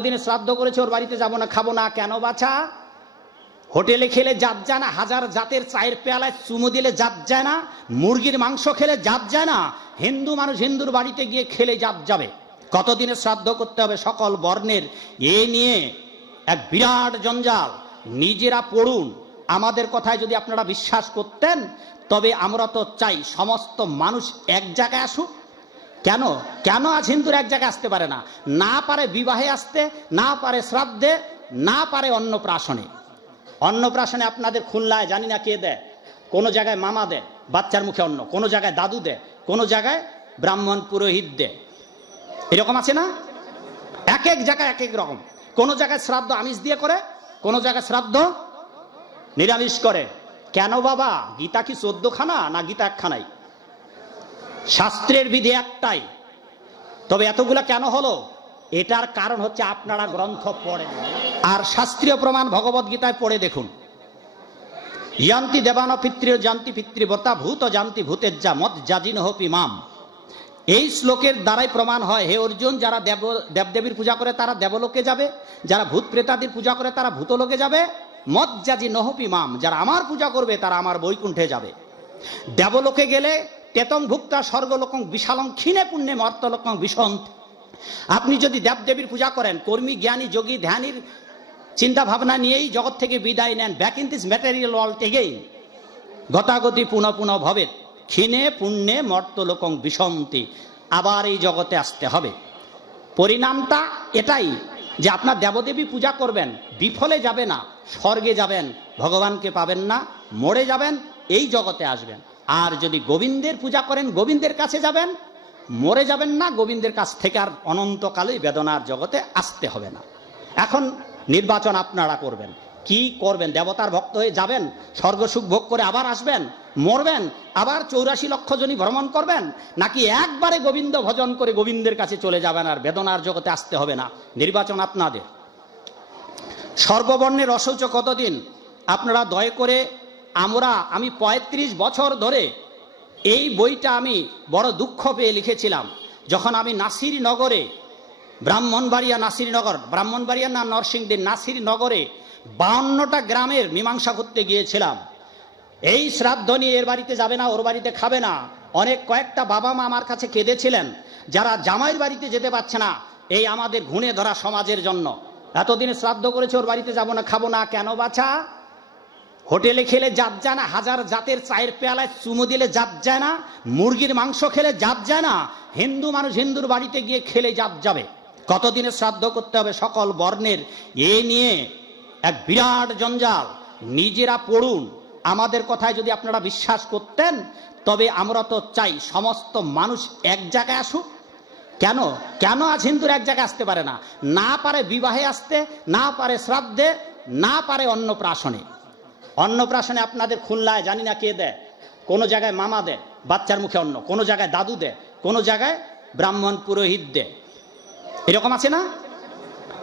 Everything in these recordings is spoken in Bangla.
দিনে শ্রাদ্ধ করেছে, ওর বাড়িতে যাবো না, খাবো না। কেন বাছা? হোটেলে খেলে জাত যায় না, হাজার জাতের চায়ের পেয়ালায় চুমো দিলে জাত যায় না, মুরগির মাংস খেলে জাত যায় না, হিন্দু মানুষ হিন্দুর বাড়িতে গিয়ে খেলে জাত যাবে। কতদিনে শ্রাদ্ধ করতে হবে সকল বর্ণের, এ নিয়ে এক বিরাট জঞ্জাল। নিজেরা পড়ুন। আমাদের কথায় যদি আপনারা বিশ্বাস করতেন, তবে আমরা তো চাই সমস্ত মানুষ এক জায়গায় আসুক। কেন কেন আজ হিন্দুরা এক জায়গায় আসতে পারে না? না পারে বিবাহে আসতে, না পারে শ্রাদ্ধে, না পারে অন্নপ্রাশনে। অন্নপ্রাশনে আপনাদের খুলনায় জানি না কে দেয়, কোনো জায়গায় মামা দেয় বাচ্চার মুখে অন্ন, কোনো জায়গায় দাদু দেয়, কোনো জায়গায় ব্রাহ্মণ পুরোহিত দেয়। এরকম আছে না? এক এক জায়গায় এক এক রকম। কোনো জায়গায় শ্রাদ্ধ আমিষ দিয়ে করে, কোনো জায়গায় শ্রাদ্ধ নিরামিষ করে। কেন বাবা? গীতা কি 14 খানা না গীতা একখানাই? শাস্ত্রের বিধি একটাই, তবে এতগুলা কেন হলো? এটার কারণ হচ্ছে আপনারা গ্রন্থ পড়েন। আর শাস্ত্রীয় প্রমাণ ভগবত গীতায় পড়ে দেখুন। ইয়ান্তি দেবান পিতৃ জান্তি পিতৃবতা ভূত জান্তি ভূতেজ্জা মত জাজিন হোপি মাম। এই শ্লোকের দ্বারাই প্রমাণ হয়, হে অর্জুন, যারা দেবদেবীর পূজা করে তারা দেবলোকে যাবে, যারা ভূত প্রেতাদির পূজা করে তারা ভূতলোকে যাবে। মত জাজি নহপি মাম, যারা আমার পূজা করবে তারা আমার বৈকুণ্ঠে যাবে। দেবলোকে গেলে তেতং ভুক্তা স্বর্গলোকং বিশালং ক্ষীণে পুণ্যে মর্তলোকং বিশন্ত। আপনি যদি দেবদেবীর পূজা করেন, কর্মী জ্ঞানী যোগী ধ্যানীর চিন্তা ভাবনা নিয়েই জগৎ থেকে বিদায় নেন, back in this material world again, গতাগতি পুনঃ পুনঃ ভবে ক্ষীণে পুণ্যে মর্তলোকং বিশন্তি। আবার এই জগতে আসতে হবে। পরিণামটা এটাই যে আপনার দেবদেবী পূজা করবেন, বিফলে যাবে না, স্বর্গে যাবেন, ভগবানকে পাবেন না, মরে যাবেন, এই জগতে আসবেন। আর যদি গোবিন্দের পূজা করেন, গোবিন্দের কাছে যাবেন, মরে যাবেন না, গোবিন্দের কাছ থেকে আর অনন্তকালে বেদনার জগতে আসতে হবে না। এখন নির্বাচন আপনারা করবেন, কি করবেন? দেবতার ভক্ত হয়ে যাবেন, স্বর্গসুখ ভোগ করে আবার আসবেন, মরবেন, আবার 84 লক্ষ জনই ভ্রমণ করবেন, নাকি একবারে গোবিন্দ ভজন করে গোবিন্দের কাছে চলে যাবেন, আর বেদনার জগতে আসতে হবে না? নির্বাচন আপনাদের। সর্ববর্ণের অশৌচ কতদিন? আপনারা দয়া করে, আমি 35 বছর ধরে এই বইটা আমি বড় দুঃখ পেয়ে লিখেছিলাম। যখন আমি নাসিরনগরে, ব্রাহ্মণবাড়িয়া নাসিরনগর, ব্রাহ্মণবাড়িয়া না নরসিংদীর নাসিরনগরে 52টা গ্রামের মীমাংসা করতে গিয়েছিলাম। এই শ্রাদ্ধ নিয়ে এর বাড়িতে যাবে না, ওর বাড়িতে খাবে না। কয়েকটা বাবা মা আমার কাছে কেঁদেছিলেন, যারা জামাইয়ের বাড়িতে যেতে পারছে না এই আমাদের ঘুণে ধরা সমাজের জন্য। এতদিনে শ্রাদ্ধ করেছে, ওর বাড়িতে যাবো না, খাবো না। কেন বাছা? হোটেলে খেলে জাত যায় না, হাজার জাতের চায়ের পেয়ালায় চুমো দিলে জাত যায় না, মুরগির মাংস খেলে জাত যায় না, হিন্দু মানুষ হিন্দুর বাড়িতে গিয়ে খেলে জাত যাবে। কতদিনে শ্রাদ্ধ করতে হবে সকল বর্ণের, এ নিয়ে এক বিরাট জঞ্জাল। নিজেরা পড়ুন। আমাদের কথায় যদি আপনারা বিশ্বাস করতেন, তবে আমরা তো চাই সমস্ত মানুষ এক জায়গায় আসুক। কেন কেন আজ হিন্দুরা এক জায়গায় আসতে পারে না? না পারে বিবাহে আসতে, না পারে শ্রাদ্ধে, না পারে অন্নপ্রাশনে। অন্নপ্রাশনে আপনাদের খুলনায় জানি না কে দেয়, কোনো জায়গায় মামা দেয় বাচ্চার মুখে অন্ন, কোনো জায়গায় দাদু দেয়, কোনো জায়গায় ব্রাহ্মণ পুরোহিত দেয়। এরকম আছে না?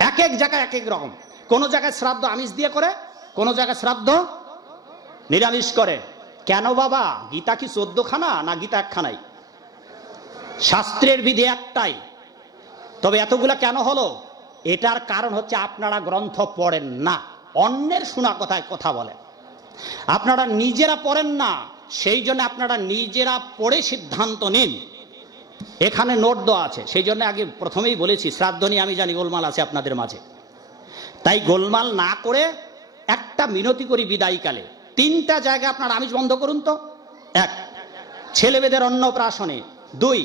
এক এক জায়গায় এক এক রকম। কোনো জায়গায় শ্রাদ্ধ আমিষ দিয়ে করে, কোনো জায়গায় শ্রাদ্ধ নিরামিষ করে। কেন বাবা? গীতা কি 14 খানা না গীতা একখানাই? শাস্ত্রের বিধি একটাই, তবে এতগুলা কেন হলো? এটার কারণ হচ্ছে আপনারা গ্রন্থ পড়েন না, অন্যের শোনা কথায় কথা বলেন। আপনারা নিজেরা পড়েন না, সেই জন্য আপনারা নিজেরা পড়ে সিদ্ধান্ত নিন। এখানে নোট দেওয়া আছে, সেই জন্য আগে প্রথমেই বলেছি শ্রাদ্ধ নিয়ে আমি জানি গোলমাল আছে আপনাদের মাঝে, তাই গোলমাল না করে একটা মিনতি করি বিদায়কালে, 3টা জায়গায় আপনারা আমিষ বন্ধ করুন তো। 1, ছেলেমেয়েদের অন্নপ্রাশনে। 2,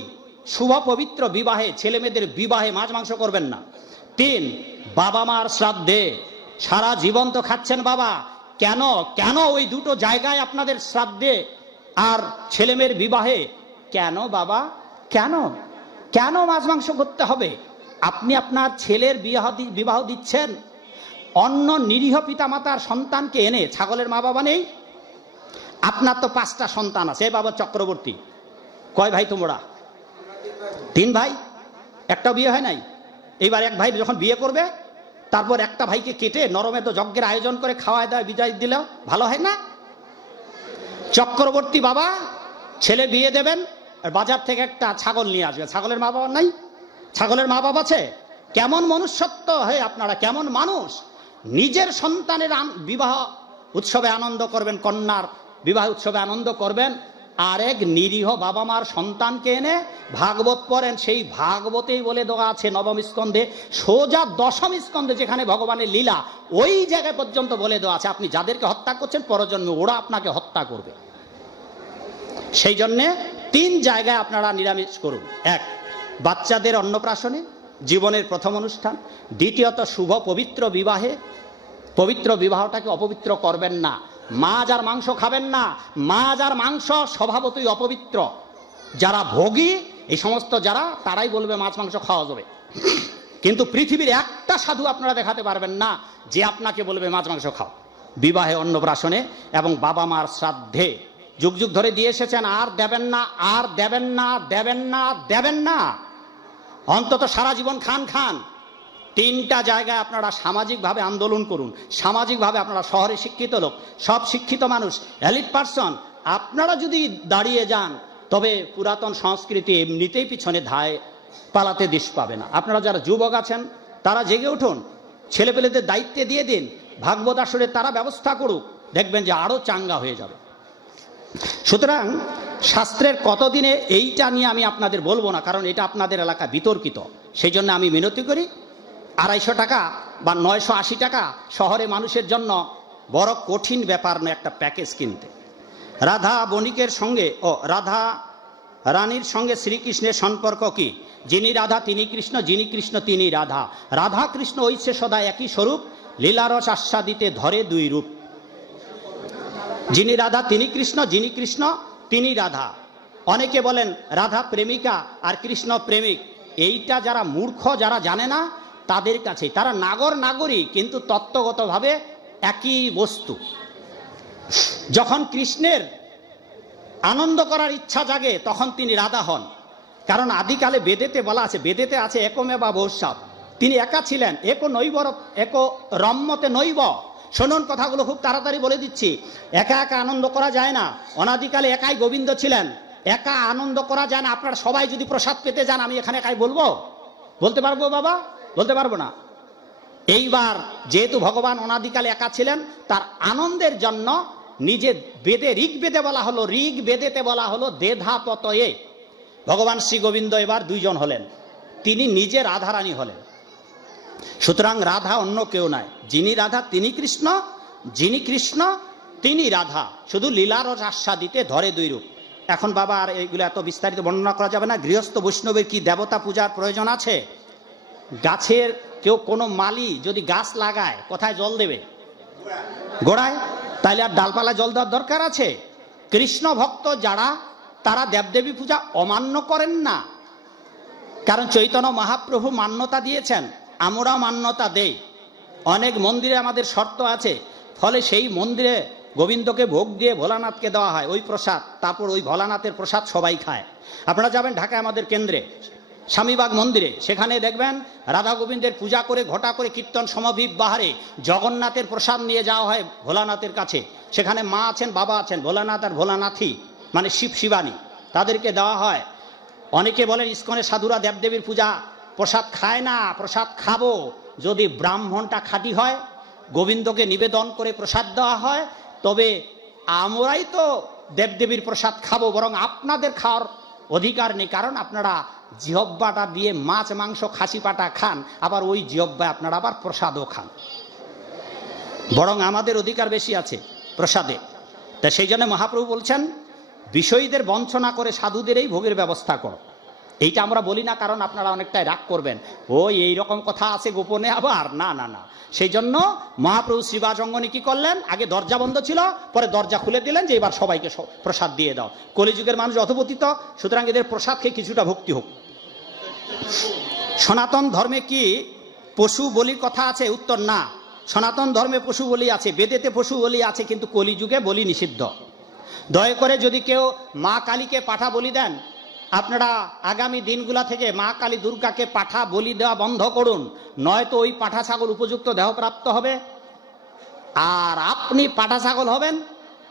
শুভ পবিত্র বিবাহে, ছেলেমেয়েদের বিবাহে মাছ মাংস করবেন না। 3, বাবা মার শ্রাদ্ধে। সারা জীবন তো খাচ্ছেন বাবা, কেন কেন ওই 2টো জায়গায় আপনাদের শ্রাদ্ধে আর ছেলেমেয়ের বিবাহে কেন বাবা? কেন কেন মাছ মাংস করতে হবে? আপনি আপনার ছেলের বিবাহ দিচ্ছেন, অন্য নিরীহ পিতামাতার সন্তানকে এনে। ছাগলের মা বাবা নেই? আপনার তো 5টা সন্তান আছে। বাবা চক্রবর্তী, কয় ভাই তোমরা? 3 ভাই, একটা বিয়ে হয় নাই। এইবার এক ভাই যখন বিয়ে করবে, তারপর একটা ভাইকে কেটে নরমে তো যজ্ঞের আয়োজন করে খাওয়ায় দেয়, বিদায় দিলেও ভালো হয় না? চক্রবর্তী বাবা ছেলে বিয়ে দেবেন, আর বাজার থেকে একটা ছাগল নিয়ে আসবে। ছাগলের মা বাবা নাই? ছাগলের মা বাবা আছে? কেমন মনুষ্যত্ব হয়ে আপনারা, কেমন মানুষ! নিজের সন্তানের বিবাহ উৎসবে আনন্দ করবেন, কন্যার বিবাহ উৎসবে আনন্দ করবেন, আর এক নিরীহ বাবা মার সন্তানকে এনে ভাগবত পড়েন। সেই ভাগবতেই বলে দেওয়া আছে নবম স্কন্ধে, সোজা দশম স্কন্ধে যেখানে ভগবানের লীলা, ওই জায়গায় পর্যন্ত বলে দেওয়া আছে আপনি যাদেরকে হত্যা করছেন পরজন্মে ওরা আপনাকে হত্যা করবে। সেই জন্যে 3 জায়গায় আপনারা নিরামিষ করুন। 1, বাচ্চাদের অন্নপ্রাশনে, জীবনের প্রথম অনুষ্ঠান। দ্বিতীয়ত, শুভ পবিত্র বিবাহে, পবিত্র বিবাহটাকে অপবিত্র করবেন না। মাছ আর মাংস খাবেন না। মাছ আর মাংস স্বভাবতই অপবিত্র। যারা ভোগী এই সমস্ত যারা, তারাই বলবে মাছ মাংস খাওয়া যাবে, কিন্তু পৃথিবীর একটা সাধু আপনারা দেখাতে পারবেন না যে আপনাকে বলবে মাছ মাংস খাও। বিবাহে, অন্নপ্রাশনে এবং বাবা মার শ্রাদ্ধে যুগ যুগ ধরে দিয়ে এসেছেন, আর দেবেন না, আর দেবেন না, দেবেন না, দেবেন না। অন্তত সারা জীবন খান খান। 3টা জায়গায় আপনারা সামাজিকভাবে আন্দোলন করুন। সামাজিকভাবে আপনারা শহরে শিক্ষিত লোক, সব শিক্ষিত মানুষ, এলিট পার্সন, আপনারা যদি দাঁড়িয়ে যান তবে পুরাতন সংস্কৃতি এমনিতেই পিছনে ধায়, পালাতে দিশ পাবে না। আপনারা যারা যুবক আছেন তারা জেগে উঠুন, ছেলেপেলেদের দায়িত্বে দিয়ে দিন, ভাগবত আসরে তারা ব্যবস্থা করুক, দেখবেন যে আরো চাঙ্গা হয়ে যাবে। সুতরাং শাস্ত্রের কতদিনে এইটা নিয়ে আমি আপনাদের বলবো না, কারণ এটা আপনাদের এলাকা বিতর্কিত। সেই জন্য আমি মিনতি করি 250 টাকা বা 980 টাকা শহরে মানুষের জন্য বড় কঠিন ব্যাপার নয় একটা প্যাকেজ কিনতে। রাধা বণিকের সঙ্গে ও রাধা রানীর সঙ্গে শ্রীকৃষ্ণের সম্পর্ক কি? যিনি রাধা তিনি কৃষ্ণ, যিনি কৃষ্ণ তিনি রাধা। রাধা কৃষ্ণ ঐছে সদা একই স্বরূপ, লীলারস আস্বাদিতে ধরে 2 রূপ। যিনি রাধা তিনি কৃষ্ণ, যিনি কৃষ্ণ তিনি রাধা। অনেকে বলেন রাধা প্রেমিকা আর কৃষ্ণ প্রেমিক। এইটা যারা মূর্খ, যারা জানে না তাদের কাছে, তারা নাগরিক কিন্তু তত্ত্বগতভাবে একই বস্তু। যখন কৃষ্ণের আনন্দ করার ইচ্ছা জাগে তখন তিনি রাধা হন, কারণ আদিকালে বেদেতে বলা আছে, বেদেতে আছে একমেবা ভবিষ্যৎ, তিনি একা ছিলেন। একো নৈব একো রম্যতে নৈব। শুনুন কথাগুলো খুব তাড়াতাড়ি বলে দিচ্ছি। একা একা আনন্দ করা যায় না। অনাদিকালে একাই গোবিন্দ ছিলেন, একা আনন্দ করা যায় না। আপনারা সবাই যদি প্রসাদ পেতে যান, আমি এখানে একাই বলতে পারবো বাবা? বলতে পারবো না। এইবার যেহেতু ভগবান অনাদিকালে একা ছিলেন, তার আনন্দের জন্য নিজে বেদে, ঋগ বেদে বলা হলো, ঋগ বেদেতে বলা হলো দেধাপতয়ে। ভগবান শ্রী গোবিন্দ এবার 2 জন হলেন, তিনি নিজে রাধারানী হলেন। সুতরাং রাধা অন্য কেউ নয়, যিনি রাধা তিনি কৃষ্ণ, যিনি কৃষ্ণ তিনি রাধা। শুধু লীলার আস্বাদিতে ধরে 2 রূপ। এখন বাবা আর এইগুলো এত বিস্তারিত বর্ণনা করা যাবে না। গৃহস্থ বৈষ্ণবের কি দেবতা পূজার প্রয়োজন আছে? গাছের কেউ কোনো মালি যদি গাছ লাগায় কোথায় জল দেবে? গোড়ায়। তাইলে আর ডালপালা জল দেওয়ার দরকার আছে? কৃষ্ণ ভক্ত যারা, তারা দেবদেবী পূজা অমান্য করেন না, কারণ চৈতন্য মহাপ্রভু মান্যতা দিয়েছেন, আমরাও মান্যতা দেই। অনেক মন্দিরে আমাদের শর্ত আছে, ফলে সেই মন্দিরে গোবিন্দকে ভোগ দিয়ে ভোলানাথকে দেওয়া হয় ওই প্রসাদ, তারপর ওই ভোলানাথের প্রসাদ সবাই খায়। আপনারা যাবেন ঢাকায় আমাদের কেন্দ্রে স্বামীবাগ মন্দিরে, সেখানে দেখবেন রাধা গোবিন্দের পূজা করে ঘটা করে কীর্তন সমভিপ বাহারে জগন্নাথের প্রসাদ নিয়ে যাওয়া হয় ভোলানাথের কাছে। সেখানে মা আছেন, বাবা আছেন, ভোলানাথ আর ভোলানাথী মানে শিব শিবানী, তাদেরকে দেওয়া হয়। অনেকে বলেন ইস্কনের সাধুরা দেবদেবীর পূজা প্রসাদ খায় না। প্রসাদ খাবো যদি ব্রাহ্মণটা খাঁটি হয়, গোবিন্দকে নিবেদন করে প্রসাদ দেওয়া হয়, তবে আমরাই তো দেবদেবীর প্রসাদ খাবো, বরং আপনাদের খাওয়ার অধিকার নেই, কারণ আপনারা জিহব্বাটা দিয়ে মাছ মাংস খাসি পাটা খান, আবার ওই জিহব্বায় আপনারা আবার প্রসাদও খান, বরং আমাদের অধিকার বেশি আছে প্রসাদে। তা সেই জন্য মহাপ্রভু বলছেন বিষয়ীদের বঞ্চনা করে সাধুদের এই ভোগের ব্যবস্থা করো। এইটা আমরা বলি না কারণ আপনারা অনেকটাই রাগ করবেন, ওই এইরকম কথা আছে গোপনে আবার, না না না। সেই জন্য মহাপ্রভু শ্রীবাস অঙ্গনে কি করলেন, আগে দরজা বন্ধ ছিল, পরে দরজা খুলে দিলেন যে এবার সবাইকে প্রসাদ দিয়ে দাও। কলিযুগের মানুষ অধপতিত, সুতরাং এদের প্রসাদ খেয়ে কিছুটা ভক্তি হোক। সনাতন ধর্মে কি পশু বলির কথা আছে? উত্তর না। সনাতন ধর্মে পশু বলি আছে, বেদেতে পশু বলি আছে, কিন্তু কলিযুগে বলি নিষিদ্ধ। দয়া করে যদি কেউ মা কালীকে পাঠা বলি দেন, আপনারা আগামী দিনগুলা থেকে মা কালী দুর্গাকে পাঠা বলি দেওয়া বন্ধ করুন, নয়তো ওই পাঠা ছাগল উপযুক্ত দেহপ্রাপ্ত হবে, আর আপনি পাঠা ছাগল হবেন,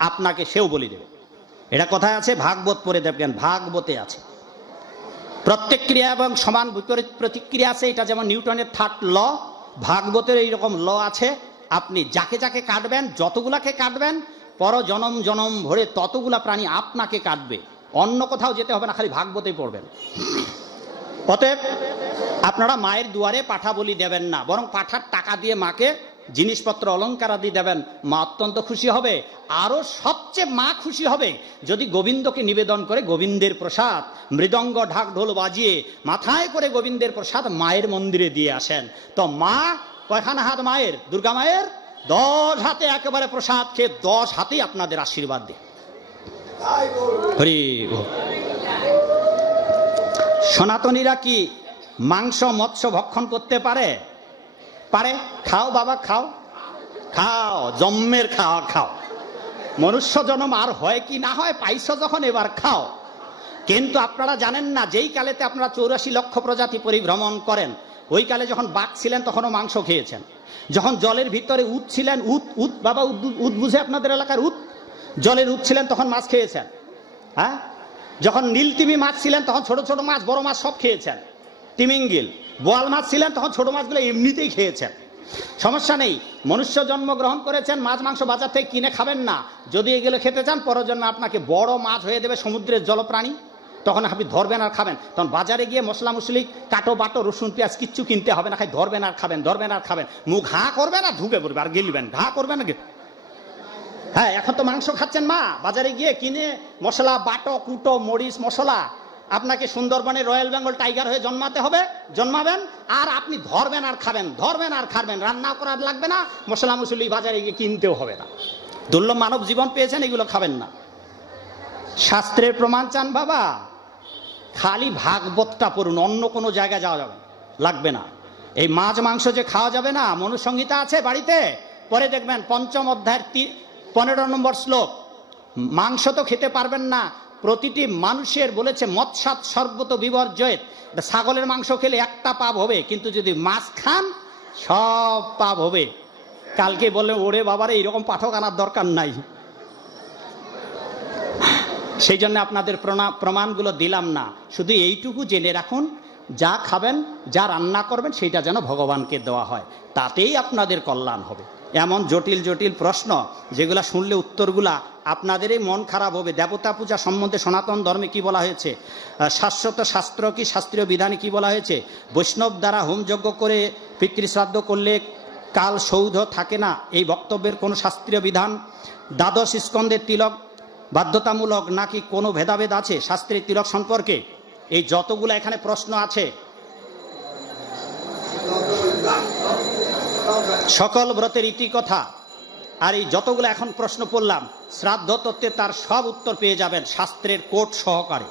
আপনাকে সেও বলি দেবে। এটা কোথায় আছে? ভাগবত পড়ে দেখবেন, ভাগবতে আছে। প্রত্যেক ক্রিয়া এবং সমান বিপরীত প্রতিক্রিয়া আছে, এটা যেমন নিউটনের থার্ড ল, ভাগবতের এইরকম ল আছে। আপনি যাকে যাকে কাটবেন, যতগুলাকে কাটবেন, পর জনম জনম ভরে ততগুলা প্রাণী আপনাকে কাটবে, অন্য কোথাও যেতে হবে না, খালি ভাগবতেই পড়বেন। অতএব আপনারা মায়ের দুয়ারে পাঠা বলি দেবেন না, বরং পাঠার টাকা দিয়ে মাকে জিনিসপত্র অলঙ্কার আদি দেবেন, মা অত্যন্ত খুশি হবে। আরো সবচেয়ে মা খুশি হবে যদি গোবিন্দকে নিবেদন করে গোবিন্দের প্রসাদ, মৃদঙ্গ ঢাক ঢোল বাজিয়ে মাথায় করে গোবিন্দের প্রসাদ মায়ের মন্দিরে দিয়ে আসেন। তো মা কয়খানা হাত মায়ের? দুর্গা মায়ের 10 হাতে একেবারে প্রসাদ খেয়ে 10 হাতেই আপনাদের আশীর্বাদ দিয়ে। হরি বল। সনাতনীরা কি মাংস মৎস্য ভক্ষণ করতে পারে? পারে। খাও বাবা, খাও খাও, জন্মের খাওয়া খাও। মনুষ্য জন্ম আর হয় কি না হয়, পাইছো যখন এবার খাও। কিন্তু আপনারা জানেন না, যেই কালেতে আপনারা 84 লক্ষ প্রজাতি পরিভ্রমণ করেন, ওই কালে যখন বাঘ ছিলেন তখনও মাংস খেয়েছেন। যখন জলের ভিতরে উট ছিলেন, উট বাবা, উট বুঝে আপনাদের এলাকার উট, জলের উট ছিলেন তখন মাছ খেয়েছেন। হ্যাঁ, যখন নীলতিমি মাছ ছিলেন তখন ছোট ছোট মাছ বড় মাছ সব খেয়েছেন। তিমিঙ্গিল বোয়াল মাছ ছিলেন তখন ছোট মাছগুলো এমনিতেই খেয়েছেন, সমস্যা নেই। মনুষ্য জন্ম গ্রহণ করেছেন, মাছ মাংস বাজার থেকে কিনে খাবেন না। যদি এগুলো খেতে চান, পরের জন্য আপনাকে বড় মাছ হয়ে দেবে সমুদ্রের জলপ্রাণী, তখন আপনি ধরবেন আর খাবেন। তখন বাজারে গিয়ে মশলা মুসলি কাটো বাটো রসুন পেঁয়াজ কিচ্ছু কিনতে হবে না, খাই ধরবেন আর খাবেন, ধরবেন আর খাবেন। মুখ ঘা করবেন আর ঢুকে পড়বে আর গিলবেন, ঘা করবেন আর। হ্যাঁ, এখন তো মাংস খাচ্ছেন মা, বাজারে গিয়ে কিনে মশলা বাটো কুটো মরিচ মশলা। আপনাকে সুন্দরবনে রয়্যাল বেঙ্গল টাইগার হয়ে জন্মাতে হবে, জন্মাবেন আর আপনি ধরবেন আর খাবেন, ধরবেন আর খাবেন। রান্না করার লাগবে না, মশলা মুসলি বাজারে গিয়ে কিনতেও হবে না। দুর্লভ মানব জীবন পেয়েছেন, এগুলো খাবেন না। শাস্ত্রের প্রমাণ চান বাবা, খালি ভাগবতটা পড়ুন, অন্য কোনো জায়গায় যাওয়া যাবে লাগবে না। এই মাছ মাংস যে খাওয়া যাবে না, মনুসংহিতা আছে বাড়িতে, পরে দেখবেন 5ম অধ্যায়ের 15 নম্বর শ্লোক। মাংস তো খেতে পারবেন না, প্রতিটি মানুষের বলেছে মৎস্যাৎ সর্বত বিবর্জয়েৎ। ছাগলের মাংস খেলে একটা পাপ হবে, কিন্তু যদি মাছ খান সব পাপ হবে। কালকে বললেন, ওরে বাবারে এইরকম পাঠক আনার দরকার নাই। সেই জন্য আপনাদের প্রমাণগুলো দিলাম না, শুধু এইটুকু জেনে রাখুন, যা খাবেন যা রান্না করবেন সেটা যেন ভগবানকে দেওয়া হয়, তাতেই আপনাদের কল্যাণ হবে। এমন জটিল জটিল প্রশ্ন যেগুলা শুনলে উত্তরগুলা আপনাদেরই মন খারাপ হবে। দেবতা পূজা সম্বন্ধে সনাতন ধর্মে কি বলা হয়েছে, শাশ্বত শাস্ত্র কি শাস্ত্রীয় বিধানে কি বলা হয়েছে, বৈষ্ণব দ্বারা হোমযজ্ঞ করে পিতৃশ্রাদ্ধ করলে কাল সৌধ থাকে না, এই বক্তব্যের কোনো শাস্ত্রীয় বিধান, দ্বাদশ স্কন্ধের তিলক বাধ্যতামূলক নাকি কোনো ভেদাভেদ আছে শাস্ত্রের তিলক সম্পর্কে। এই যতগুলো এখানে প্রশ্ন আছে, সকল ব্রতের ইতি কথা, আর এই যতগুলো এখন প্রশ্ন পড়লাম শ্রাদ্ধ তত্ত্বে তার সব উত্তর পেয়ে যাবেন শাস্ত্রের কোট সহকারে।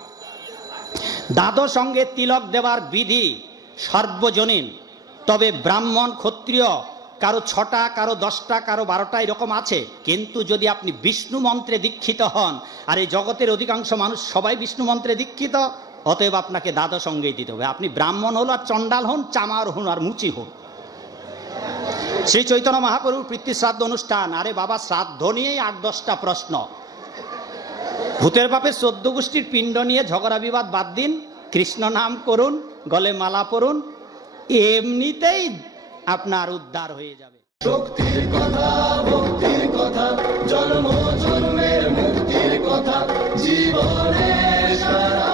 দ্বাদশ অঙ্গে তিলক দেওয়ার বিধি সর্বজনীন, তবে ব্রাহ্মণ ক্ষত্রিয় কারো 6টা, কারো 10টা, কারো 12টা এরকম আছে। কিন্তু যদি আপনি বিষ্ণু মন্ত্রে দীক্ষিত হন, আর এই জগতের অধিকাংশ মানুষ সবাই বিষ্ণু মন্ত্রে দীক্ষিত, অতএব আপনাকে দ্বাদশ অঙ্গেই দিতে হবে। আপনি ব্রাহ্মণ হন আর চণ্ডাল হন, চামার হন আর মুচি হন। শ্রী চৈতন্য মহাপ্রভুর পিতৃ শ্রাদ্ধ অনুষ্ঠান, আরে বাবা শ্রাদ্ধ নিয়েই 8-10টা প্রশ্ন। ভূতের বাপের 14 গোষ্ঠীর পিণ্ড নিয়ে ঝগড়া বিবাদ বাদ দিন, কৃষ্ণ নাম করুন, গলে মালা পরুন, এমনিতেই আপনার উদ্ধার হয়ে যাবে। শক্তির কথা, ভক্তির কথা, জন্ম জন্মের মুক্তির কথা, জীবনের সারা